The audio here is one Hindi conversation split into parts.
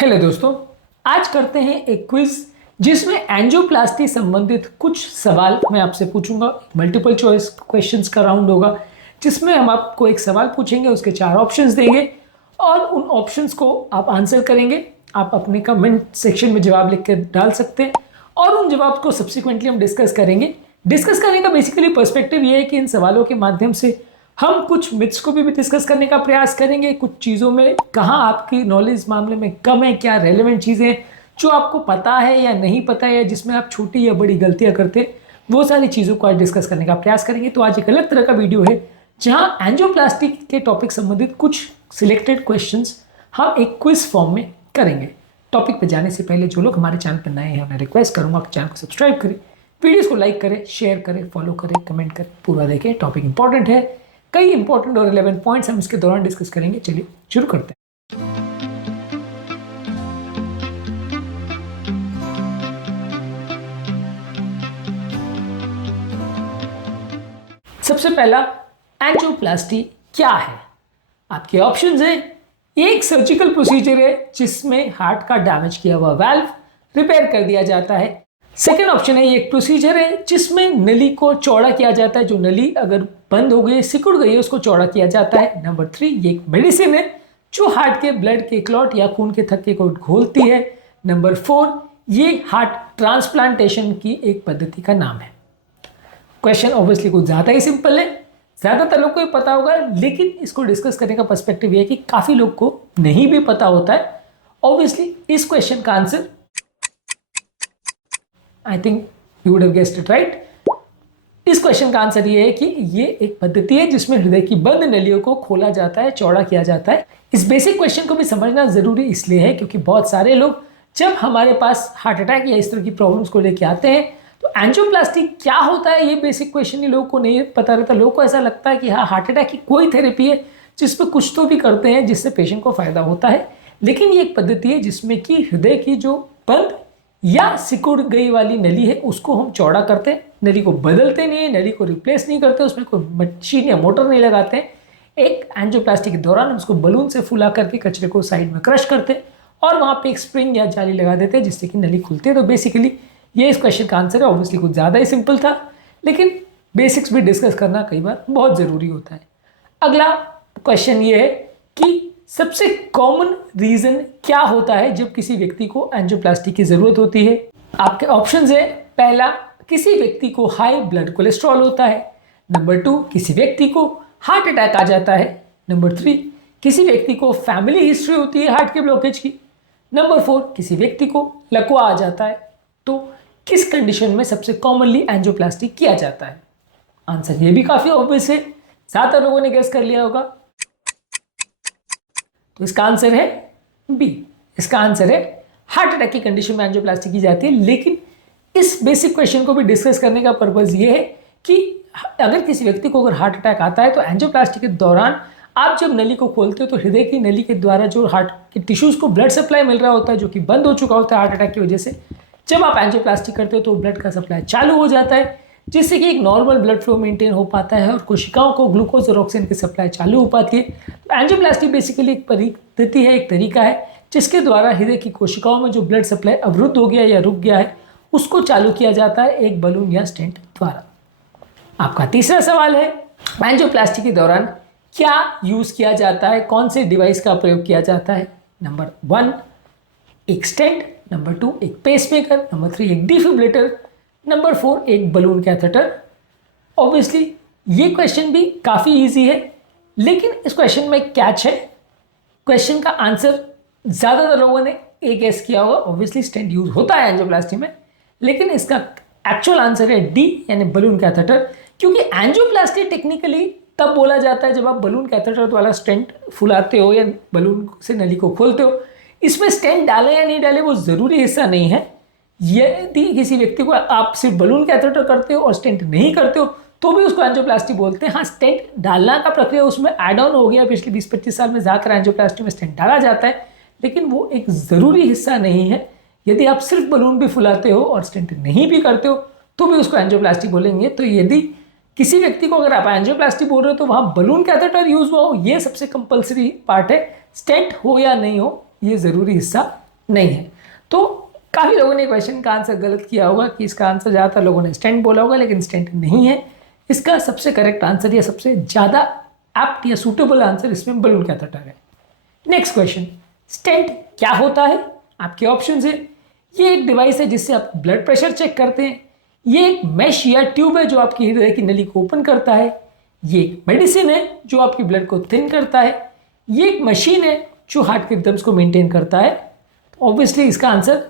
हेलो दोस्तों, आज करते हैं एक क्विज जिसमें एंजियोप्लास्टी संबंधित कुछ सवाल मैं आपसे पूछूंगा। मल्टीपल चॉइस क्वेश्चंस का राउंड होगा जिसमें हम आपको एक सवाल पूछेंगे, उसके 4 ऑप्शंस देंगे और उन ऑप्शंस को आप आंसर करेंगे। आप अपने कमेंट सेक्शन में जवाब लिख कर डाल सकते हैं और उन जवाब को सब्सिक्वेंटली हम डिस्कस करेंगे। डिस्कस करने का बेसिकली पर्सपेक्टिव ये है कि इन सवालों के माध्यम से हम कुछ मिथ्स को भी डिस्कस करने का प्रयास करेंगे। कुछ चीज़ों में कहाँ आपकी नॉलेज मामले में कम है, क्या रेलेवेंट चीज़ें जो आपको पता है या नहीं पता है, जिसमें आप छोटी या बड़ी गलतियाँ करते, वो सारी चीज़ों को आज डिस्कस करने का प्रयास करेंगे। तो आज एक अलग तरह का वीडियो है जहाँ एंजियोप्लास्टी के टॉपिक संबंधित कुछ सिलेक्टेड क्वेश्चंस हम एक क्विज फॉर्म में करेंगे। टॉपिक पर जाने से पहले जो लोग हमारे चैनल पर नए हैं उन्हें रिक्वेस्ट करूँगा कि चैनल को सब्सक्राइब करें, वीडियोज़ को लाइक करें, शेयर करें, फॉलो करें, कमेंट करें, पूरा देखें। टॉपिक इंपॉर्टेंट है, कई इंपॉर्टेंट और रिलेवेंट पॉइंट्स हम इसके दौरान डिस्कस करेंगे। चलिए शुरू करते हैं। सबसे पहला, एंजियोप्लास्टी क्या है? आपके ऑप्शंस हैं, एक सर्जिकल प्रोसीजर है जिसमें हार्ट का डैमेज किया हुआ वाल्व रिपेयर कर दिया जाता है। सेकेंड ऑप्शन है, ये एक प्रोसीजर है जिसमें नली को चौड़ा किया जाता है। जो नली अगर बंद हो गई, सिकुड़ गई है, उसको चौड़ा किया जाता है। नंबर 3, ये एक मेडिसिन है जो हार्ट के ब्लड के क्लॉट या खून के थक्के को घोलती है। नंबर 4, ये हार्ट ट्रांसप्लांटेशन की एक पद्धति का नाम है। क्वेश्चन ऑब्वियसली कुछ ज़्यादा ही सिंपल है, ज़्यादातर लोग को ये पता होगा, लेकिन इसको डिस्कस करने का पर्सपेक्टिव ये है कि काफ़ी लोग को नहीं भी पता होता है। ऑब्वियसली इस क्वेश्चन का answer I think you would have guessed it right. इस क्वेश्चन का आंसर ये है कि ये एक पद्धति है जिसमें हृदय की बंद नलियों को खोला जाता है, चौड़ा किया जाता है। इस बेसिक क्वेश्चन को भी समझना जरूरी इसलिए है क्योंकि बहुत सारे लोग जब हमारे पास हार्ट अटैक या इस तरह की प्रॉब्लम्स को लेके आते हैं तो एंजियोप्लास्टी क्या होता है, ये बेसिक क्वेश्चन ही लोगों को नहीं पता रहता। लोगों को ऐसा लगता है कि हाँ, हार्ट अटैक की कोई थेरेपी है जिसपे कुछ तो भी करते हैं जिससे पेशेंट को फायदा होता है, लेकिन ये एक पद्धति है जिसमें कि हृदय की जो बंद या सिकुड़ गई वाली नली है उसको हम चौड़ा करते हैं। नली को बदलते नहीं है, नली को रिप्लेस नहीं करते, उसमें कोई मशीन या मोटर नहीं लगाते हैं। एक एंजियोप्लास्टी के दौरान हम उसको बलून से फुला करके कचरे को साइड में क्रश करते हैं और वहाँ पे एक स्प्रिंग या जाली लगा देते हैं जिससे कि नली खुलती है। तो बेसिकली ये इस क्वेश्चन का आंसर है। ऑब्वियसली कुछ ज़्यादा ही सिंपल था, लेकिन बेसिक्स भी डिस्कस करना कई बार बहुत ज़रूरी होता है। अगला क्वेश्चन ये है कि सबसे कॉमन रीजन क्या होता है जब किसी व्यक्ति को एंजियोप्लास्टी की जरूरत होती है? आपके ऑप्शंस है, पहला, किसी व्यक्ति को हाई ब्लड कोलेस्ट्रॉल होता है। नंबर 2, किसी व्यक्ति को हार्ट अटैक आ जाता है। नंबर 3, किसी व्यक्ति को फैमिली हिस्ट्री होती है हार्ट के ब्लॉकेज की। नंबर 4, किसी व्यक्ति को लकवा आ जाता है। तो किस कंडीशन में सबसे कॉमनली एंजियोप्लास्टी किया जाता है? आंसर ये भी काफी ऑब्वियस है, ज्यादातर लोगों ने गेस कर लिया होगा। तो इसका आंसर है बी। इसका आंसर है हार्ट अटैक की कंडीशन में एंजियोप्लास्टी की जाती है। लेकिन इस बेसिक क्वेश्चन को भी डिस्कस करने का पर्पस ये है कि अगर किसी व्यक्ति को अगर हार्ट अटैक आता है तो एंजियोप्लास्टी के दौरान आप जब नली को खोलते हो तो हृदय की नली के द्वारा जो हार्ट के टिश्यूज को ब्लड सप्लाई मिल रहा होता है जो कि बंद हो चुका होता है हार्ट अटैक की वजह से, जब आप एंजियोप्लास्टी करते हो तो ब्लड का सप्लाई चालू हो जाता है जिससे कि एक नॉर्मल ब्लड फ्लो मेंटेन हो पाता है और कोशिकाओं को ग्लूकोज और ऑक्सीजन की सप्लाई चालू हो पाती है। तो एंजियोप्लास्टी बेसिकली एक पद्धति है, एक तरीका है जिसके द्वारा हृदय की कोशिकाओं में जो ब्लड सप्लाई अवरुद्ध हो गया या रुक गया है उसको चालू किया जाता है एक बलून या स्टेंट द्वारा। आपका तीसरा सवाल है, एंजियोप्लास्टी के दौरान क्या यूज किया जाता है, कौन से डिवाइस का प्रयोग किया जाता है? नंबर 1, एक स्टेंट। नंबर 2, एक पेसमेकर। नंबर 3, एक डिफिब्रिलेटर। नंबर 4, एक बलून कैथेटर। ऑब्वियसली ये क्वेश्चन भी काफ़ी इजी है, लेकिन इस क्वेश्चन में कैच है। क्वेश्चन का आंसर ज़्यादातर लोगों ने ए गेस किया होगा। ऑब्वियसली स्टेंट यूज होता है एंजियोप्लास्टी में, लेकिन इसका एक्चुअल आंसर है डी, यानी बलून कैथेटर। क्योंकि एंजियोप्लास्टी टेक्निकली तब बोला जाता है जब आप बलून कैथेटर वाला स्टेंट फुलाते हो या बलून से नली को खोलते हो। इसमें स्टेंट डाले या नहीं डाले वो ज़रूरी हिस्सा नहीं है। यदि किसी व्यक्ति को आप सिर्फ बलून कैथेटर करते हो और स्टेंट नहीं करते हो तो भी उसको एंजियोप्लास्टी बोलते हैं। हाँ, स्टेंट डालना का प्रक्रिया उसमें ऐड ऑन हो गया, पिछले 20-25 साल में ज़्यादातर एंजियोप्लास्टी में स्टेंट डाला जाता है, लेकिन वो एक ज़रूरी हिस्सा नहीं है। यदि आप सिर्फ बलून भी फुलाते हो और स्टेंट नहीं भी करते हो तो भी उसको एंजियोप्लास्टी बोलेंगे। तो यदि किसी व्यक्ति को अगर आप एंजियोप्लास्टी बोल रहे हो तो वहाँ बलून कैथेटर यूज हुआ हो, ये सबसे कंपल्सरी पार्ट है। स्टेंट हो या नहीं हो ये ज़रूरी हिस्सा नहीं है। तो काफ़ी लोगों ने क्वेश्चन का आंसर गलत किया होगा कि इसका आंसर ज़्यादातर लोगों ने स्टेंट बोला होगा, लेकिन स्टेंट नहीं है। इसका सबसे करेक्ट आंसर या सबसे ज़्यादा एप्ट या सूटेबल आंसर इसमें बलून कैथेटर है। नेक्स्ट क्वेश्चन, स्टेंट क्या होता है? आपके ऑप्शन है, ये एक डिवाइस है जिससे आप ब्लड प्रेशर चेक करते हैं। ये एक मैश या ट्यूब है जो आपकी हृदय की नली को ओपन करता है। ये एक मेडिसिन है जो आपकी ब्लड को थिन करता है। ये एक मशीन है जो हार्ट के रिदम्स को मेंटेन करता है। ऑब्वियसली इसका आंसर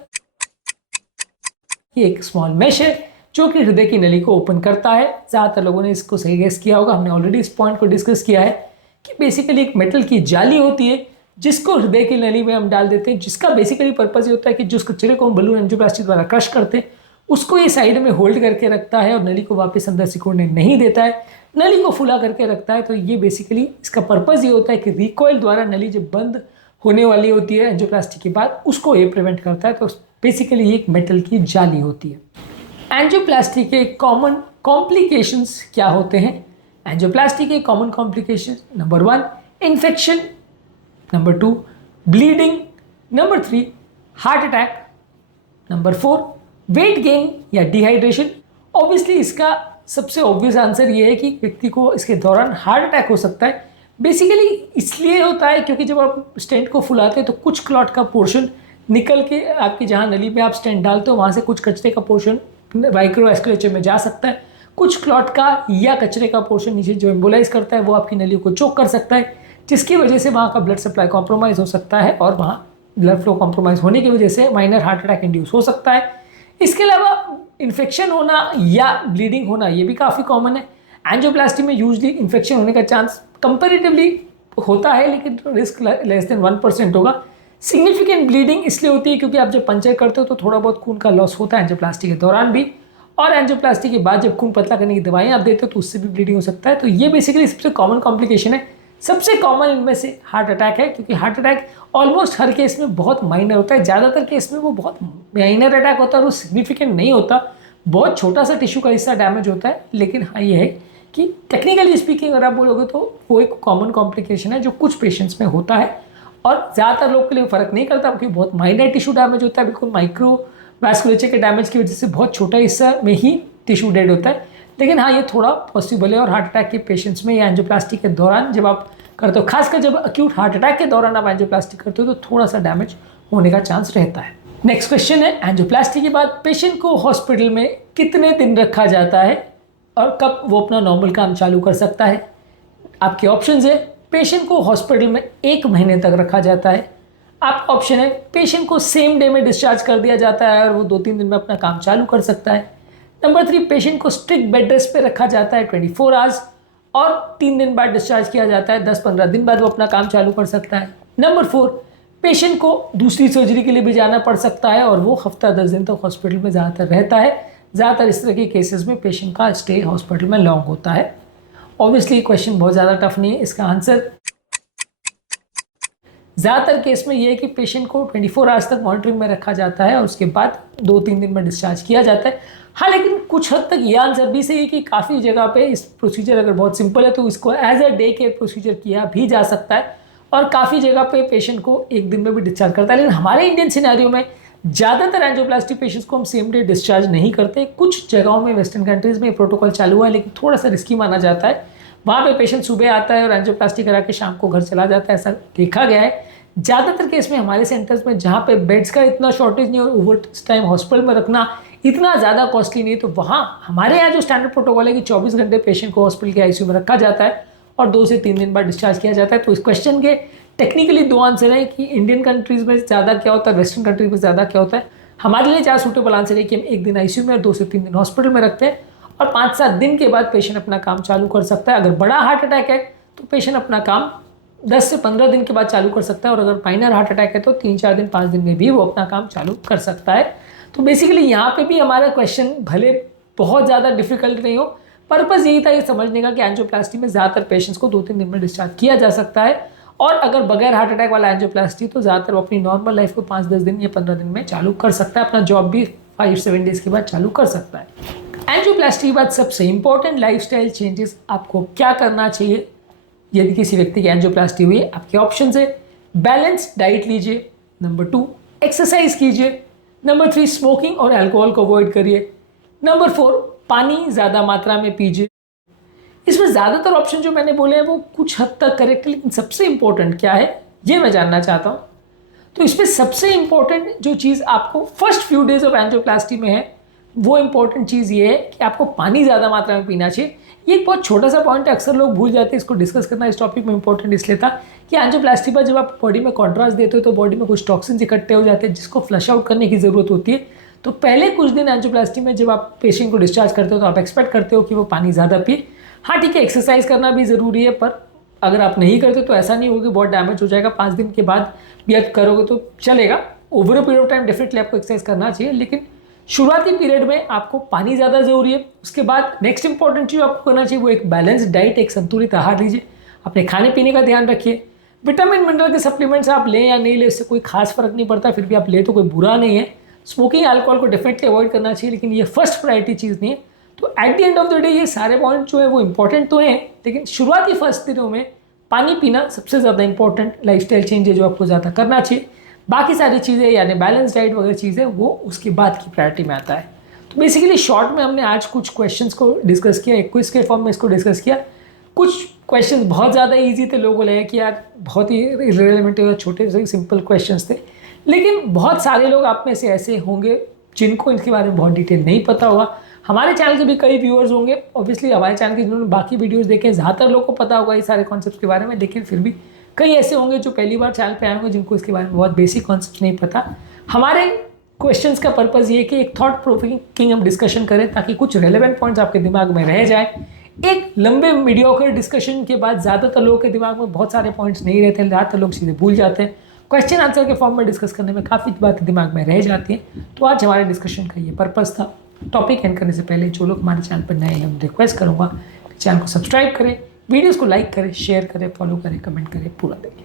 ये एक स्मॉल मैश है जो कि हृदय की नली को ओपन करता है। ज़्यादातर लोगों ने इसको सही गेस किया होगा। हमने ऑलरेडी इस पॉइंट को डिस्कस किया है कि बेसिकली एक मेटल की जाली होती है जिसको हृदय की नली में हम डाल देते हैं, जिसका बेसिकली पर्पज ये होता है कि जिस कचरे को हम बलून एंजियोप्लास्टी द्वारा क्रश करते हैं उसको ये साइड में होल्ड करके रखता है और नली को वापस अंदर सिकुड़ने नहीं देता है, नली को फुला करके रखता है। तो ये बेसिकली इसका पर्पज ये होता है कि रिकॉइल द्वारा नली जब बंद होने वाली होती है एंजियोप्लास्टी के बाद, उसको ये प्रिवेंट करता है। तो बेसिकली ये एक मेटल की जाली होती है। एंजियोप्लास्टी के कॉमन कॉम्प्लिकेशंस क्या होते हैं? एंजियोप्लास्टी के common complications, number 1 infection, number 2 bleeding, number 3 heart attack, number 4 weight gain या डिहाइड्रेशन। ऑब्वियसली इसका सबसे ऑब्वियस आंसर ये है कि व्यक्ति को इसके दौरान हार्ट अटैक हो सकता है। बेसिकली इसलिए होता है क्योंकि जब आप स्टेंट को फुलाते हैं तो कुछ क्लॉट का पोर्शन निकल के आपकी जहाँ नली में आप स्टेंट डालते हो वहाँ से कुछ कचरे का पोर्शन माइक्रोवास्कुलेचर में जा सकता है। कुछ क्लॉट का या कचरे का पोर्शन नीचे जो एम्बोलाइज करता है वो आपकी नलियों को चोक कर सकता है, जिसकी वजह से वहाँ का ब्लड सप्लाई कॉम्प्रोमाइज हो सकता है और वहाँ ब्लड फ्लो कॉम्प्रोमाइज होने की वजह से माइनर हार्ट अटैक इंड्यूस हो सकता है। इसके अलावा इन्फेक्शन होना या ब्लीडिंग होना ये भी काफ़ी कॉमन है। एंजियोप्लास्टी में यूजली इन्फेक्शन होने का चांस कंपैरेटिवली होता है, लेकिन रिस्क लेस देन 1% होगा। सिग्निफिकेंट ब्लीडिंग इसलिए होती है क्योंकि आप जब पंचर करते हो तो थोड़ा बहुत खून का लॉस होता है एंजियोप्लास्टी के दौरान भी, और एंजियोप्लास्टी के बाद जब खून पतला करने की दवाएं आप देते हो तो उससे भी ब्लीडिंग हो सकता है। तो ये बेसिकली सबसे कॉमन कॉम्प्लिकेशन है। सबसे कॉमन इनमें से हार्ट अटैक है, क्योंकि हार्ट अटैक ऑलमोस्ट हर केस में बहुत माइनर होता है। ज़्यादातर केस में वो बहुत माइनर अटैक होता है और वो सिग्निफिकेंट नहीं होता, बहुत छोटा सा टिश्यू का हिस्सा डैमेज होता है। लेकिन हाँ ये है कि टेक्निकली स्पीकिंग अगर आप बोलोगे तो वो एक कॉमन कॉम्प्लिकेशन है जो कुछ पेशेंट्स में होता है और ज़्यादातर लोग के लिए फ़र्क नहीं करता क्योंकि बहुत माइनर टिश्यू डैमेज होता है। बिल्कुल माइक्रो वैस्कुलेचर के डैमेज की वजह से बहुत छोटा हिस्सा में ही टिश्यू डेड होता है। लेकिन हाँ ये थोड़ा पॉसिबल है और हार्ट अटैक के पेशेंट्स में या एंजियोप्लास्टी के दौरान जब आप करते हो, खासकर जब अक्यूट हार्ट अटैक के दौरान आप एंजियोप्लास्टी करते हो तो थोड़ा सा डैमेज होने का चांस रहता है। नेक्स्ट क्वेश्चन है, एंजियोप्लास्टी के बाद पेशेंट को हॉस्पिटल में कितने दिन रखा जाता है और कब वो अपना नॉर्मल काम चालू कर सकता है? आपके ऑप्शंस है, पेशेंट को हॉस्पिटल में 1 महीने तक रखा जाता है। आपका ऑप्शन है पेशेंट को सेम डे में डिस्चार्ज कर दिया जाता है और वो 2-3 दिन में अपना काम चालू कर सकता है। नंबर 3 पेशेंट को स्ट्रिक्ट बेड रेस्ट पे रखा जाता है 24 आवर्स और 3 दिन बाद डिस्चार्ज किया जाता है। 10-15 दिन बाद वो अपना काम चालू कर सकता है। नंबर 4 पेशेंट को दूसरी सर्जरी के लिए भी जाना पड़ सकता है और वो हफ्ता 10 दिन तक हॉस्पिटल में ज़्यादातर रहता है। ज़्यादातर इस तरह के केसेस में पेशेंट का स्टे हॉस्पिटल में लॉन्ग होता है। ऑब्वियसली क्वेश्चन बहुत ज़्यादा टफ नहीं है, इसका आंसर ज़्यादातर केस में ये है कि पेशेंट को 24 आवर्स तक मॉनिटरिंग में रखा जाता है और उसके बाद 2-3 दिन में डिस्चार्ज किया जाता है। हाँ लेकिन कुछ हद तक ये आंसर भी सही है कि काफ़ी जगह पे इस प्रोसीजर अगर बहुत सिंपल है तो इसको as a day care procedure किया भी जा सकता है और काफ़ी जगह पे पेशेंट को 1 दिन में भी डिस्चार्ज करता है। लेकिन हमारे इंडियन सिनेरियो में ज़्यादातर एंजियोप्लास्टी पेशेंट्स को हम सेम डे डिस्चार्ज नहीं करते। कुछ जगहों में वेस्टर्न कंट्रीज़ में प्रोटोकॉल चालू हुआ है लेकिन थोड़ा सा रिस्की माना जाता है। वहाँ पे पेशेंट सुबह आता है और एंजियोप्लास्टी करा के शाम को घर चला जाता है, ऐसा देखा गया है। ज़्यादातर केस में हमारे सेंटर्स में जहाँ पे बेड्स का इतना शॉर्टेज नहीं और ओवर टाइम हॉस्पिटल में रखना इतना ज़्यादा कॉस्टली नहीं, तो वहाँ हमारे यहाँ जो स्टैंडर्ड प्रोटोकॉल है कि 24 घंटे पेशेंट को हॉस्पिटल के आईसीयू में रखा जाता है और 2 से 3 दिन बाद डिस्चार्ज किया जाता है। तो इस क्वेश्चन के टेक्निकली 2 आंसर हैं कि इंडियन कंट्रीज़ में ज़्यादा क्या होता है, वेस्टर्न कंट्रीज में ज़्यादा क्या होता है। हमारे लिए ज़्यादा सूटेबल आंसर है कि हम 1 दिन आईसीयू में और 2 से 3 दिन हॉस्पिटल में रखते हैं और 5-7 दिन के बाद पेशेंट अपना काम चालू कर सकता है। अगर बड़ा हार्ट अटैक है तो पेशेंट अपना काम 10 से 15 दिन के बाद चालू कर सकता है और अगर माइनर हार्ट अटैक है तो 3-4 दिन 5 दिन में भी वो अपना काम चालू कर सकता है। तो बेसिकली यहाँ पे भी हमारा क्वेश्चन भले बहुत ज़्यादा डिफिकल्ट नहीं हो, पर्पज़ यही था ये समझने का कि एंजियोप्लास्टी में ज़्यादातर पेशेंट्स को 2-3 दिन में डिस्चार्ज किया जा सकता है और अगर बगैर हार्ट अटैक वाला एंजियोप्लास्टी तो ज़्यादातर वो अपनी नॉर्मल लाइफ को 5-10 दिन या 15 दिन में चालू कर सकता है, अपना जॉब भी 5-7 डेज़ के बाद चालू कर सकता है। एंजियोप्लास्टी के बाद सबसे इंपॉर्टेंट लाइफस्टाइल चेंजेस आपको क्या करना चाहिए यदि किसी व्यक्ति की एंजियोप्लास्टी हुई है? आपके ऑप्शन है, बैलेंस डाइट लीजिए, नंबर 2 एक्सरसाइज कीजिए। नंबर 3, स्मोकिंग और अल्कोहल को अवॉइड करिए। नंबर 4, पानी ज़्यादा मात्रा में पीजिए। इसमें ज़्यादातर ऑप्शन जो मैंने बोले हैं वो कुछ हद तक करेक्ट है, लेकिन सबसे इंपॉर्टेंट क्या है ये मैं जानना चाहता हूँ। तो इसमें सबसे इंपॉर्टेंट जो चीज़ आपको first few days of angioplasty में है वो इंपॉर्टेंट चीज़ ये है कि आपको पानी ज़्यादा मात्रा में पीना चाहिए। ये एक बहुत छोटा सा पॉइंट है, अक्सर लोग भूल जाते हैं इसको डिस्कस करना इस टॉपिक में इंपॉर्टेंट इसलिए था कि एंजियोप्लास्टी पर जब आप बॉडी में कॉन्ट्रास्ट देते हो तो बॉडी में कुछ टॉक्सिन्स इकट्ठे हो जाते हैं जिसको फ्लश आउट करने की ज़रूरत होती है। तो पहले कुछ दिन एंजियोप्लास्टी में जब आप पेशेंट को डिस्चार्ज करते हो तो आप एक्सपेक्ट करते हो कि वो पानी ज़्यादा पिए। हाँ ठीक है, एक्सरसाइज करना भी ज़रूरी है, पर अगर आप नहीं करते तो ऐसा नहीं होगा कि बहुत डैमेज हो जाएगा। 5 दिन के बाद भी आप करोगे तो चलेगा। Over a period of time definitely आपको एक्सरसाइज करना चाहिए, लेकिन शुरुआती पीरियड में आपको पानी ज़्यादा ज़रूरी है। उसके बाद नेक्स्ट इंपॉर्टेंट चीज़ आपको करना चाहिए वो एक बैलेंस डाइट, एक संतुलित आहार लीजिए। अपने खाने पीने का ध्यान रखिए। विटामिन मिनरल के सप्लीमेंट्स आप लें या नहीं लें इससे कोई खास फर्क नहीं पड़ता, फिर भी आप ले तो कोई बुरा नहीं है। स्मोकिंग अल्कोहल को डेफिनेटली अवॉइड करना चाहिए, लेकिन ये फर्स्ट प्रायोरिटी चीज़ नहीं है। तो at the end of the day ये सारे पॉइंट जो है वो इंपॉर्टेंट तो हैं, लेकिन शुरुआती फर्स्ट दिनों में पानी पीना सबसे ज़्यादा इंपॉर्टेंट लाइफस्टाइल चेंज है जो आपको ज़्यादा करना चाहिए। बाकी सारी चीज़ें यानी बैलेंस डाइट वगैरह चीज़ें वो उसके बाद की प्रायोरिटी में आता है। तो बेसिकली शॉर्ट में हमने आज कुछ क्वेश्चंस को डिस्कस किया, एक क्विज के फॉर्म में इसको डिस्कस किया। कुछ क्वेश्चंस बहुत ज़्यादा इजी थे, लोगों को लगा कि यार बहुत ही इररिलेवेंट और छोटे से सिंपल क्वेश्चंस थे, लेकिन बहुत सारे लोग आप में से ऐसे होंगे जिनको इनके बारे में बहुत डिटेल नहीं पता होगा। हमारे चैनल के भी कई व्यूअर्स होंगे, ऑब्वियसली हमारे चैनल के जिन्होंने बाकी वीडियोस देखे हैं ज़्यादातर लोगों को पता होगा ये सारे कॉन्सेप्ट के बारे में, लेकिन फिर भी कई ऐसे होंगे जो पहली बार चैनल पे आए होंगे जिनको इसके बारे में बहुत बेसिक कॉन्सेप्ट नहीं पता। हमारे क्वेश्चंस का पर्पज़ ये कि एक थॉट प्रोवोकिंग हम डिस्कशन करें ताकि कुछ रेलेवेंट पॉइंट्स आपके दिमाग में रह जाए। एक लंबे मीडियोकर डिस्कशन के बाद ज़्यादातर लोगों के दिमाग में बहुत सारे पॉइंट्स नहीं रहते, ज़्यादातर लोग चीज़ें भूल जाते हैं। क्वेश्चन आंसर के फॉर्म में डिस्कस करने में काफ़ी बातें दिमाग में रह जाती हैं। तो आज हमारे डिस्कशन का ये पर्पज़ था। टॉपिक एंड करने से पहले जो लोग हमारे चैनल पर नए हैं मैं रिक्वेस्ट करूँगा चैनल को सब्सक्राइब करें, वीडियोज़ को लाइक करें, शेयर करें, फॉलो करें, कमेंट करें, पूरा देखें।